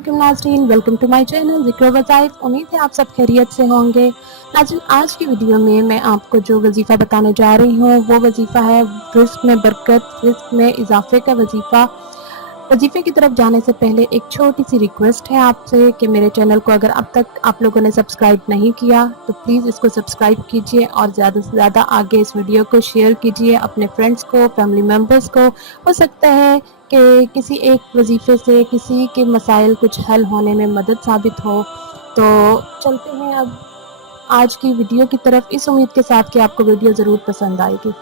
अस्सलामुअलैकुम नाज़रीन, welcome to my channel ज़िक्र वज़ाइफ। उम्मीद है आप सब खैरियत से होंगे। नाज़रीन, आज की वीडियो में मैं आपको जो वजीफ़ा बताने जा रही हूँ वो वजीफ़ा है रिज़्क़ में बरकत, रिज़्क़ में इजाफे का वजीफ़ा। वजीफ़े की तरफ जाने से पहले एक छोटी सी रिक्वेस्ट है आपसे कि मेरे चैनल को अगर अब तक आप लोगों ने सब्सक्राइब नहीं किया तो प्लीज़ इसको सब्सक्राइब कीजिए और ज़्यादा से ज़्यादा आगे इस वीडियो को शेयर कीजिए अपने फ्रेंड्स को, फैमिली मेम्बर्स को। हो सकता है कि किसी एक वजीफ़े से किसी के मसाइल कुछ हल होने में मदद साबित हो। तो चलते हैं अब आज की वीडियो की तरफ, इस उम्मीद के साथ कि आपको वीडियो ज़रूर पसंद आएगी।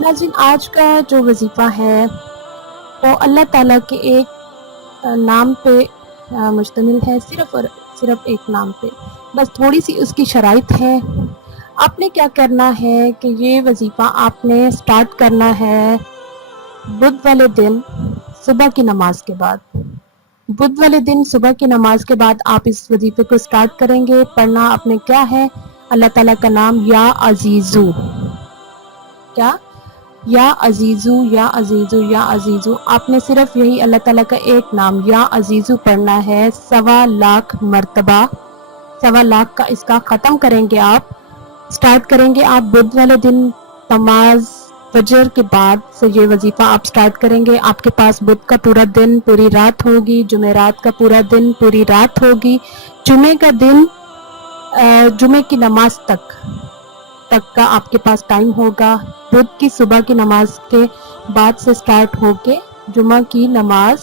नाज़रीन, आज का जो वजीफ़ा है वो अल्लाह ताला के एक नाम पे मुश्तमिल है, सिर्फ़ और सिर्फ एक नाम पे। बस थोड़ी सी उसकी शराइत है। आपने क्या करना है कि ये वजीफ़ा आपने स्टार्ट करना है बुध वाले दिन सुबह की नमाज के बाद। बुध वाले दिन सुबह की नमाज के बाद आप इस वजीफे को स्टार्ट करेंगे। पढ़ना आपने क्या है, अल्लाह ताला का नाम या अजीजू, क्या या अजीजू या अजीजू या अजीजू। आपने सिर्फ यही अल्लाह ताला का एक नाम या अजीजू पढ़ना है 1.25 लाख मरतबा। 1.25 लाख का इसका ख़त्म करेंगे आप, स्टार्ट करेंगे आप बुध वाले दिन नमाज फजर के बाद से ये वजीफा आप स्टार्ट करेंगे। आपके पास बुध का पूरा दिन पूरी रात होगी, जुमेरात का पूरा दिन पूरी रात होगी, जुमे का दिन जुमे की नमाज तक का आपके पास टाइम होगा। बुध की सुबह की नमाज के बाद से स्टार्ट होके जुमा की नमाज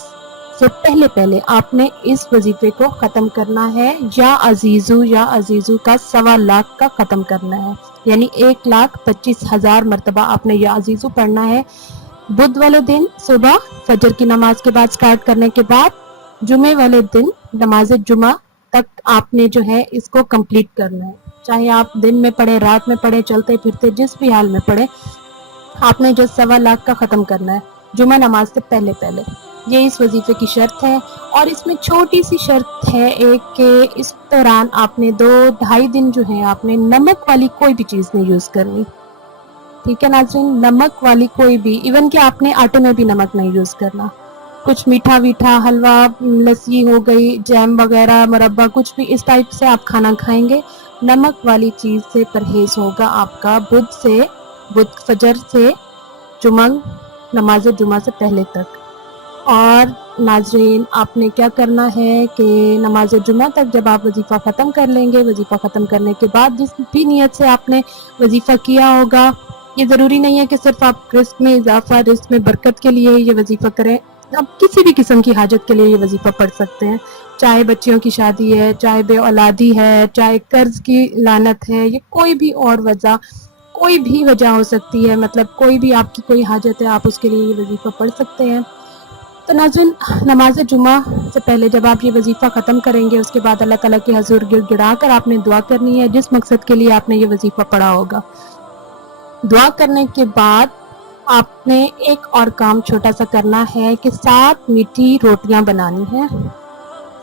से पहले आपने इस वजीफे को ख़त्म करना है। या अजीजू का 1.25 लाख का ख़त्म करना है, यानी 1,25,000 मरतबा आपने या अजीजू पढ़ना है। बुध वाले दिन सुबह फजर की नमाज के बाद स्टार्ट करने के बाद जुमे वाले दिन नमाज जुमा तक आपने जो है इसको कंप्लीट करना है। चाहे आप दिन में पढ़े, रात में पढ़े, चलते फिरते जिस भी हाल में पढ़े, आपने जो 1.25 लाख का ख़त्म करना है जुमा नमाज से पहले। ये इस वजीफे की शर्त है। और इसमें छोटी सी शर्त है एक कि इस दौरान आपने 2-2.5 दिन जो है आपने नमक वाली कोई भी चीज़ नहीं यूज़ करनी। ठीक है नाज़रीन, नमक वाली कोई भी, इवन कि आपने आटे में भी नमक नहीं यूज़ करना। कुछ मीठा वीठा, हलवा, लस्सी हो गई, जैम वगैरह, मुरब्बा, कुछ भी इस टाइप से आप खाना खाएंगे। नमक वाली चीज़ से परहेज़ होगा आपका बुध फजर से जुमा नमाज जुमा से पहले तक। और नाज़रीन, आपने क्या करना है कि नमाज जुमा तक जब आप वजीफ़ा ख़त्म कर लेंगे, वजीफ़ा ख़त्म करने के बाद जिस भी नियत से आपने वजीफ़ा किया होगा, ये ज़रूरी नहीं है कि सिर्फ आप रिज़्क़ में इजाफ़ा, रिज़्क़ में बरकत के लिए ये वजीफ़ा करें। आप किसी भी किस्म की हाजत के लिए ये वजीफ़ा पढ़ सकते हैं, चाहे बच्चियों की शादी है, चाहे बे औलादी है, चाहे कर्ज की लानत है, या कोई भी और वजह, कोई भी वजह हो सकती है। मतलब कोई भी आपकी कोई हाजत है, आप उसके लिए ये वजीफ़ा पढ़ सकते हैं। तो नाज़रीन, नमाज जुमा से पहले जब आप ये वजीफ़ा ख़त्म करेंगे, उसके बाद अल्लाह ताला के हज़ूर गिड़गिड़ा कर आपने दुआ करनी है जिस मकसद के लिए आपने ये वजीफ़ा पढ़ा होगा। दुआ करने के बाद आपने एक और काम छोटा सा करना है कि 7 मीठी रोटियां बनानी है।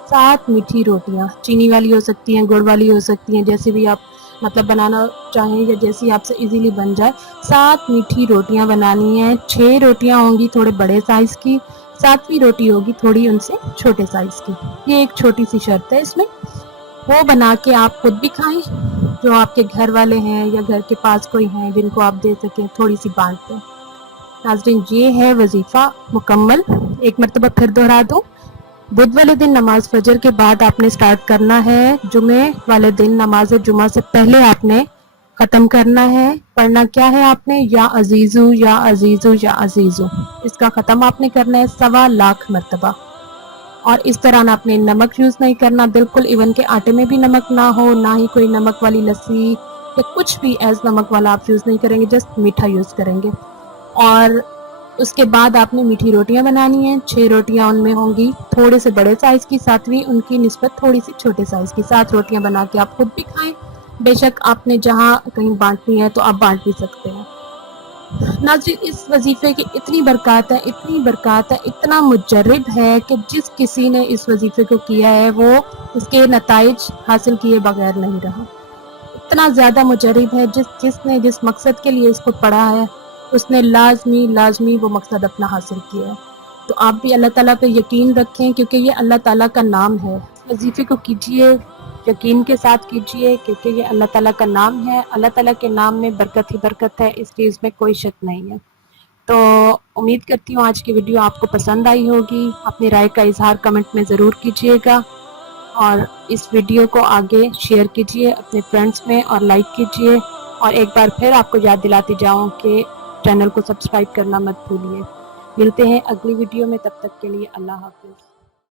7 मीठी रोटियां, चीनी वाली हो सकती हैं, गुड़ वाली हो सकती हैं, जैसे भी आप मतलब बनाना चाहें या जैसी आपसे इजीली बन जाए। 7 मीठी रोटियां बनानी है। 6 रोटियां होंगी थोड़े बड़े साइज़ की, 7वीं रोटी होगी थोड़ी उनसे छोटे साइज़ की। ये एक छोटी सी शर्त है इसमें। वो बना के आप खुद भी खाएं, जो आपके घर वाले हैं या घर के पास कोई हैं जिनको आप दे सकें, थोड़ी सी बांट दें। नाज़रीन, ये है वजीफ़ा मुकम्मल। एक मरतबा फिर दोहरा दूँ, बुध वाले दिन नमाज फजर के बाद आपने स्टार्ट करना है, जुमे वाले दिन नमाज जुमा से पहले आपने ख़त्म करना है। पढ़ना क्या है आपने, या अजीजू या अजीजू या अजीजू, इसका ख़त्म आपने करना है 1.25 लाख मरतबा। और इस दौरान आपने नमक यूज़ नहीं करना बिल्कुल, इवन के आटे में भी नमक ना हो, ना ही कोई नमक वाली लस्सी या कुछ भी एज नमक वाला आप यूज़ नहीं करेंगे, जस्ट मीठा यूज़ करेंगे। और उसके बाद आपने मीठी रोटियां बनानी हैं। 6 रोटियां उनमें होंगी थोड़े से बड़े साइज़ की, 7वीं उनकी निस्बत थोड़ी सी छोटे साइज़ की। 7 रोटियां बना के आप खुद भी खाएं। बेशक आपने जहाँ कहीं बांटनी है तो आप बांट भी सकते हैं। नाज़रीन, इस वजीफ़े की इतनी बरकत है, इतना मुजर्रब है कि जिस किसी ने इस वजीफ़े को किया है वो इसके नताइज हासिल किए बगैर नहीं रहा। इतना ज़्यादा मुजर्रब है, जिसने जिस मकसद के लिए इसको पढ़ा है उसने लाजमी वो मकसद अपना हासिल किया है। تو آپ بھی اللہ تعالیٰ پہ یقین رکھیں کیونکہ یہ اللہ تعالیٰ کا نام ہے. وظیفے کو کیجئے، یقین کے ساتھ کیجئے کیونکہ یہ اللہ تعالیٰ کا نام ہے. اللہ تعالیٰ کے نام میں برکت ہی برکت ہے، اس چیز میں کوئی شک نہیں ہے. تو امید کرتی ہوں آج کی ویڈیو آپ کو پسند آئی ہوگی. اپنی رائے کا اظہار کمنٹ میں ضرور کیجئے گا اور اس ویڈیو کو آگے شیئر کیجئے اپنے فرینڈز میں اور لائک کیجئے. اور ایک بار پھر آپ کو یاد دلاتی جاؤں کہ چینل کو سبسکرائب کرنا مت بھولیے. ملتے ہیں اگلی ویڈیو میں، تب تک کے لیے اللہ حافظ.